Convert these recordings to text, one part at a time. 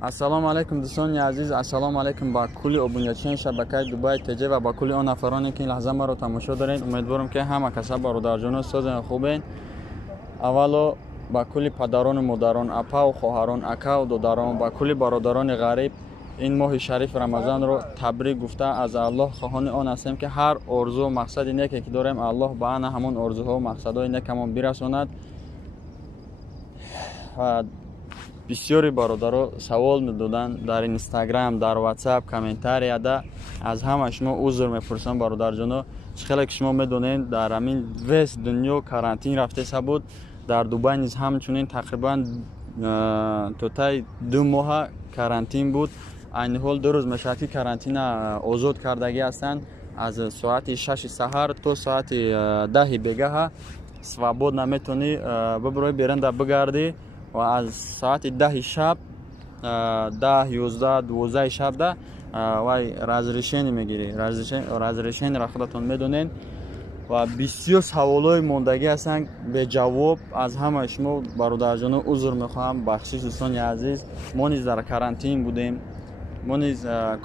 ассалому алайкум дӯстони азиз, ассалому алайкум ба кулли обунячиёни шабакаи Дубай ТЖ ва ба кулли он нафароне ки ин лаҳза маро тамошо доред. Умедворам ки ҳама каса бародарҷону созани хубен. Аввало ба кулли падарону модарон, апаву хоҳарон, акаву додарон, ба кулли бародарони ғариб ин моҳи шариф рамазонро табрик гуфта аз Аллоҳ хоҳони он ҳастем ки ҳар орзу мақсади неке ки дорем Аллоҳ ба ана ҳамон орзуҳо мақсадҳои некамон бирасонад. бисёри бародаро савол медоданд дар инстаграм, дар ватсап, комментарияда. Аз ҳама шумо узр мепурсам бародарҷоно. Чӣ ки шумо медонед дар ҳамин вес дунё карантин рафтеса буд. Дар Дубай низ ҳамчунин тақрибан тотаи 2 моҳа карантин буд. Айни ҳол 2 рӯз мешавад ки карантина озод кардагӣ ҳастанд. Аз соати 6 саҳар то соати 10 бегаҳа свободна метавонӣ биброи беранда бигардӣ ва аз соати 10 шаб 10, 11, 12 шабда вай разрешение мегирӣ. Разрешениеро худатон медонед. ва бисёр саволҳои мондагӣ ҳастанд беҷавоб. Аз ҳамаи шумо бародарҷоно узр мехоҳам. Бахшиш дӯстони азиз, мо низ дар карантин будем, мо низ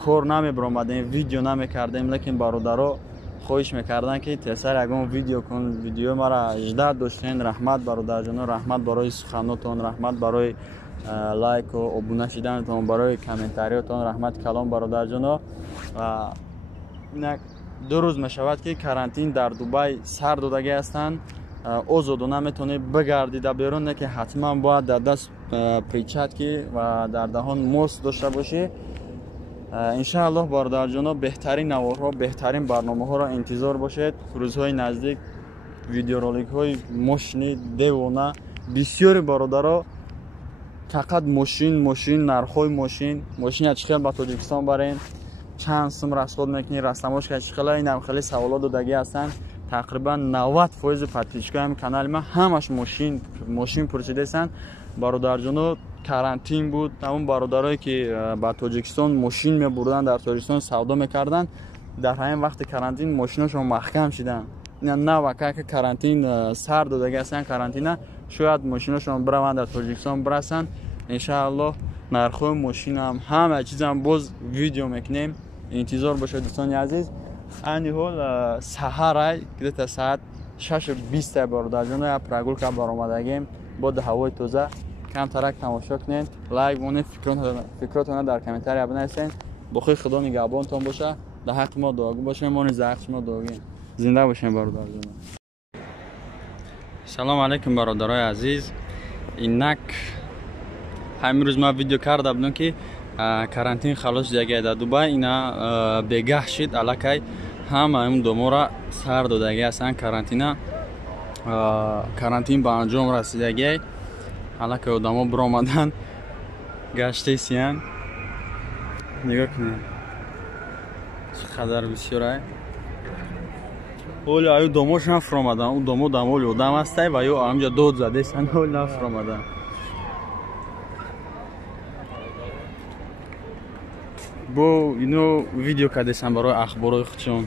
кор намебиромадем, видео намекардем, лекин бародаро хоҳиш мекарданд ки тесар ягон видео кун. Видеои мара жда доштен. Раҳмат бародарҷоно, раҳмат барои суханотон, раҳмат барои лайку обуна шиданатон, барои комментариётон, раҳмат калом бародарҷоно. Инак 2 рӯз мешавад ки карантин дар Дубай сар додагӣ ҳастанд. озодона метавонӣ бигардӣ дар берун, не ки ҳатман бояд дар даст перчатки ва дар даҳон моск дошта бошӣ. иншааллоҳ бародарҷоно беҳтарин наворҳо, беҳтарин барномаҳоро интизор бошед. Рӯзҳои наздик видеороликҳои мошини девона. Бисёри бародаро фақат мошин, нархҳои мошина чӣ хел ба Тоҷикистон барем, чанд сум расход мекунӣ, растамошка чӣ хела, инам хеле саволот додагӣ ҳастанд. Тақрибан 90% подписчикои ҳамин канали ман ҳамаш мошин пурсидесанд. бародарҷоно карантин буд. ҳамон бародарое ки ба Тоҷикистон мошин мебурданд, дар Тоҷикистон савдо мекарданд, дар ҳамин вақти карантин мошиношон маҳкам шиданд. ина на вака ки карантин сар додагӣ ҳастанд карантина, шояд мошиношон бираванд дар Тоҷикистон бирасанд. иншааллоҳ нархҳои мошинам ҳама чизам боз видео мекунем. интизор бошед дӯстони азиз. айни ҳол саҳарай где-то саат 6:20 бародарҷоно як прогулка баромадагем бо ҳавои тоза. камтарак тамошо кунед, лайк монед, фикротона дар комментария бинависед. бо худи худо нигаҳбонтон боша. дар ҳаққи мо дуогӯ бошем, мо низ дар ҳаққи шумо дуогӯем. зинда бошем бародарҷоно. салому алайкум бародарои азиз. инак ҳамин рӯз ман видео карда будам ки карантин халос ҷагия дар Дубай ина бегаҳ шид. аллакай ҳама ин домора сар додагӣ ҳастанд. карантин ба анҷом расидагӣ. аллакай одамо биромадан гаштесиян. нигоҳ кунед чӣ қадар бисёрай. оли аю домош нафуромадан. у домо дамоли одам ҳастай ва ё амҷа дод задесанд. оли нафуромадан. бо ино видео кардесам барои ахборои худшон.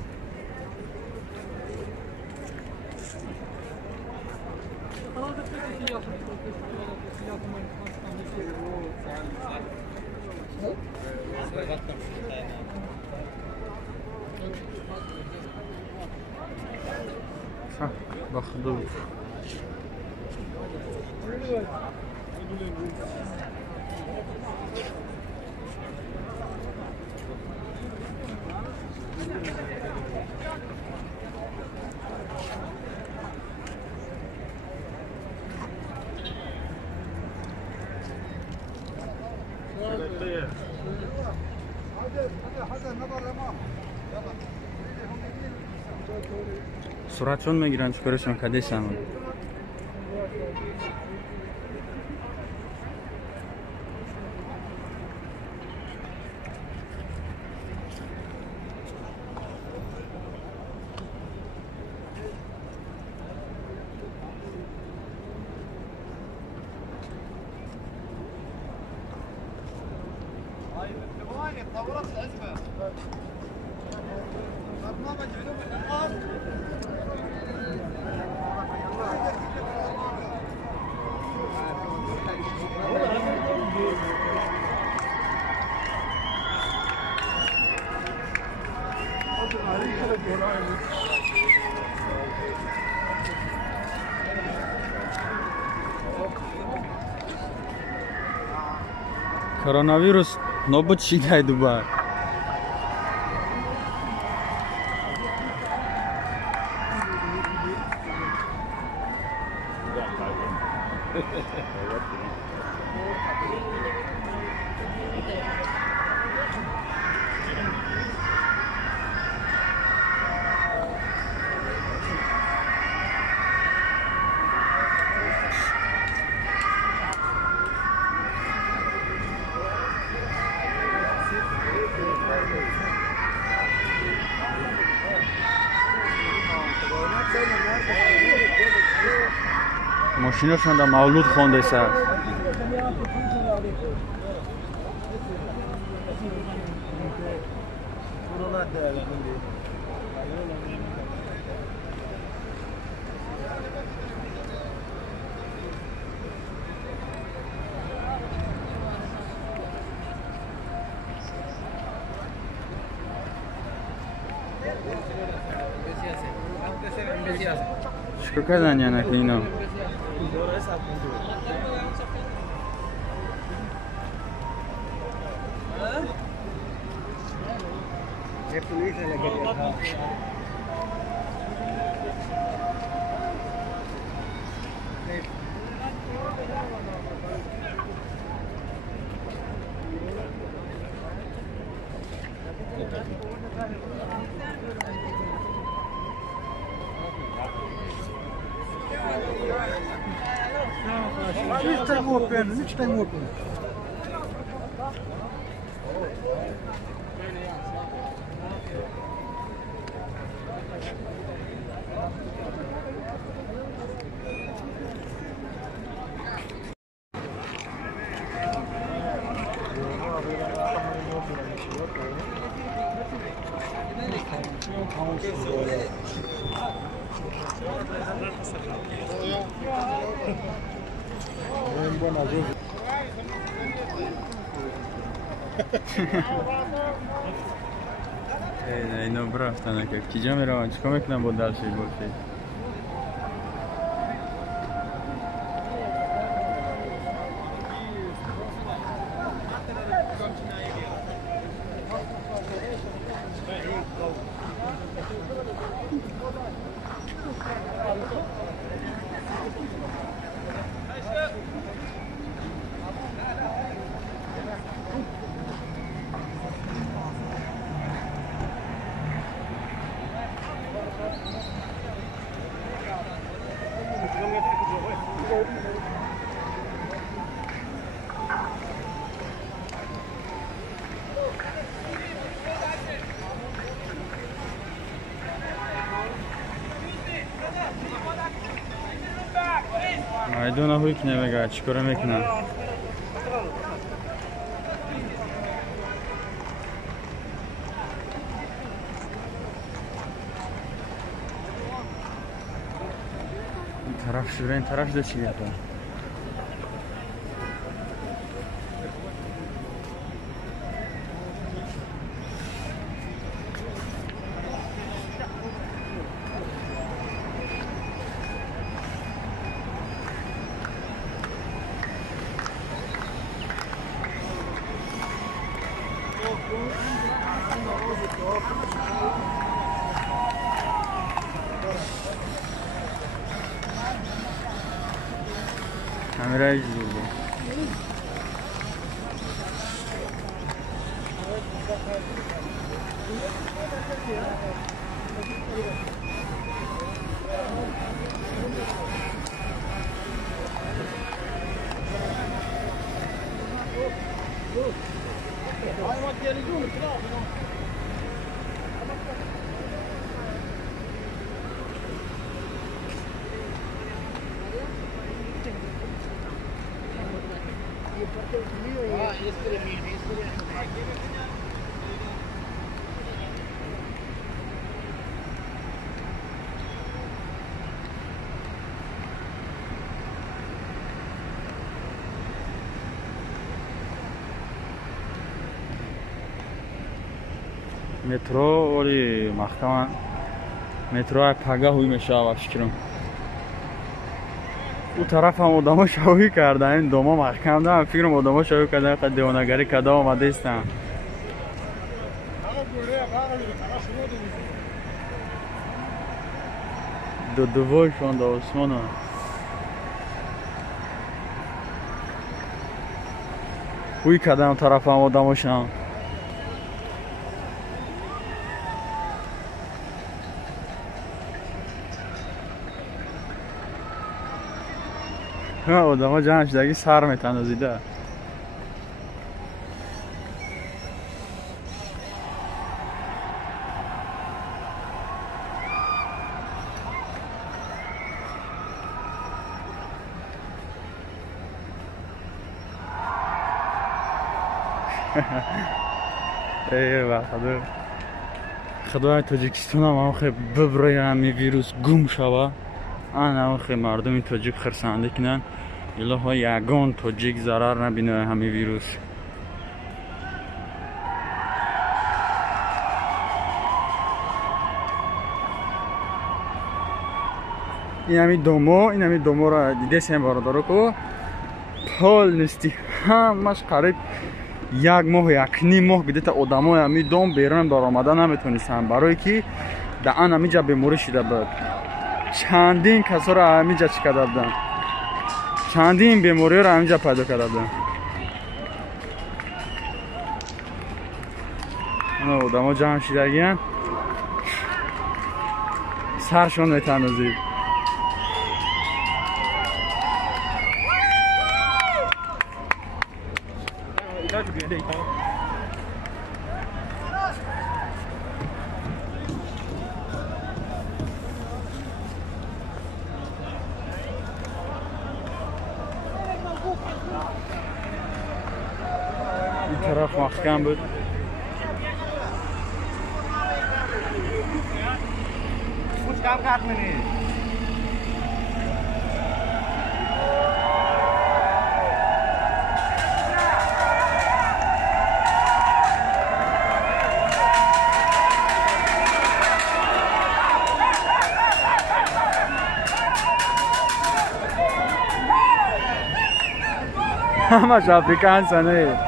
ба худо суратшон мегиранд чикорашон кадешам. Каронавирус нобуд шидай Дубай. ماشیناشون در مولود خونده است. شکر کردن یا نکنی اینا؟ اینو برفتن که کجا میروند چیکار میکنن با درسی گلفی مایدون هوی کنه بگه چیکار میکنن این طرف شده این طرف ده چیه تو kamerayı izliyordu. مترو ولی محکمه مترو پگاه هوی میشه و فکرم او طرف هم آدم ها شوی کردن. این دوما محکم دارم فکرم آدم ها شوی کردن قد دیوانگری کده آمده ایستن. دوشان در آسمان ها هوی کردن طرف هم آدم هاشم. آدم ها جمع شدگی سر میتنازیده. ایوه خدای تاجیکستان هم خیلی ببره همی ویروس گم شوه. آن خیلی مردم این تاجیک خرسنده کنن الها یگان تاجیک ضرر نبینه همی ویروس. این همی دومو را دیده سیم باردارو که پال نیستی همش قریب یک ماه یک نیم ماه بیده تا آدم های همی دوم بیرون بار آمده نمیتونستن برای که در آن همی جا بیموری شده بود. چندین کسا را همی جا چی کرده بودن، چندین بیموری را همی جا پیدا کرده بودن. آدم ها جمع شدگی هن سرشون میتنازید. این طرف محکم بود. همش افریکان سنه.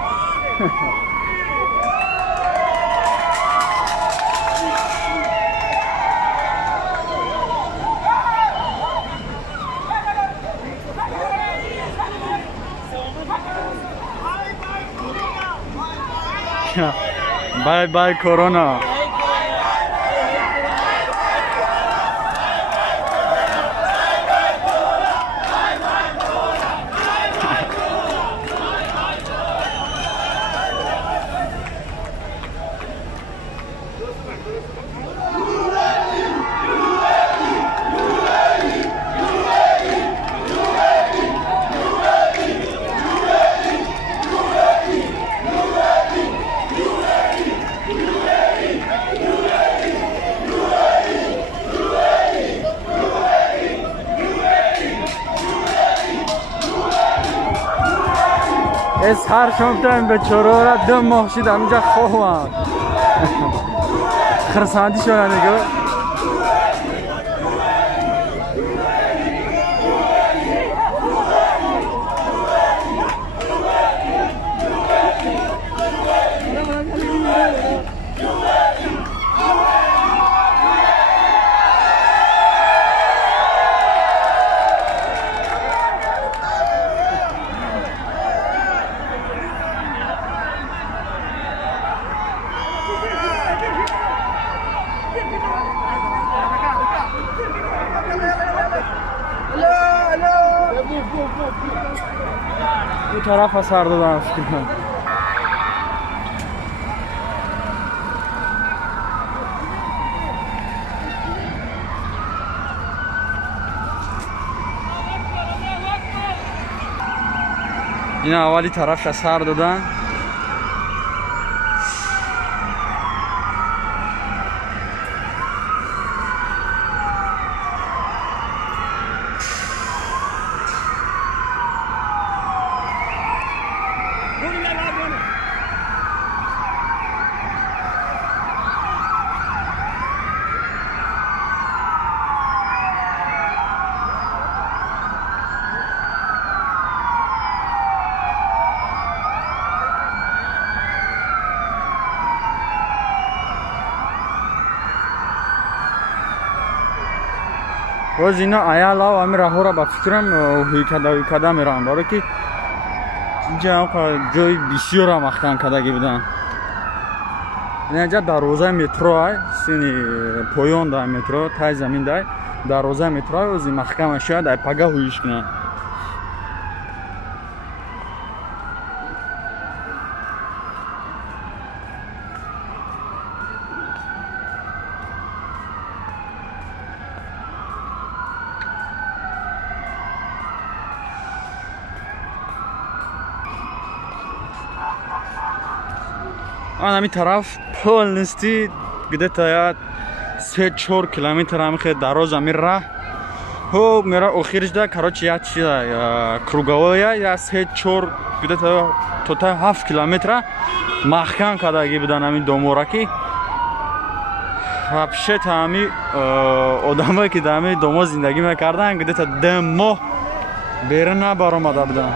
Bye bye Corona. از هر شمتن به چرا دم ماهشید همینجا خواه خرساندی شده نگه این طرف ها سر دادن فکر کنم. این اولی طرف ها سر دادن. باز اینا عیالا و همین راه را با فکرم هوی کده میرن برای که اینجا جای بسیار هم مخکن کدگی بودن. اینجا دروازه مترو های سینی پایان در مترو تای زمین دای دروازه مترو های وزی مخکم شاید ای پگه هویش کنن. آن همین طرف پل نیستی گده تا 3-4 کیلومتر همین خیلی دراز همین راه هو میره آخرش ده کراچی یا چی ده کروگاویا یا 3-4 گده تا 7 کیلومتر محکم کدگی بدن همین دومورکی هفشه تا همین آدمایی که در همین دوما زندگی میکردن گده تا 10 ماه بیرون نبار آمده بدن.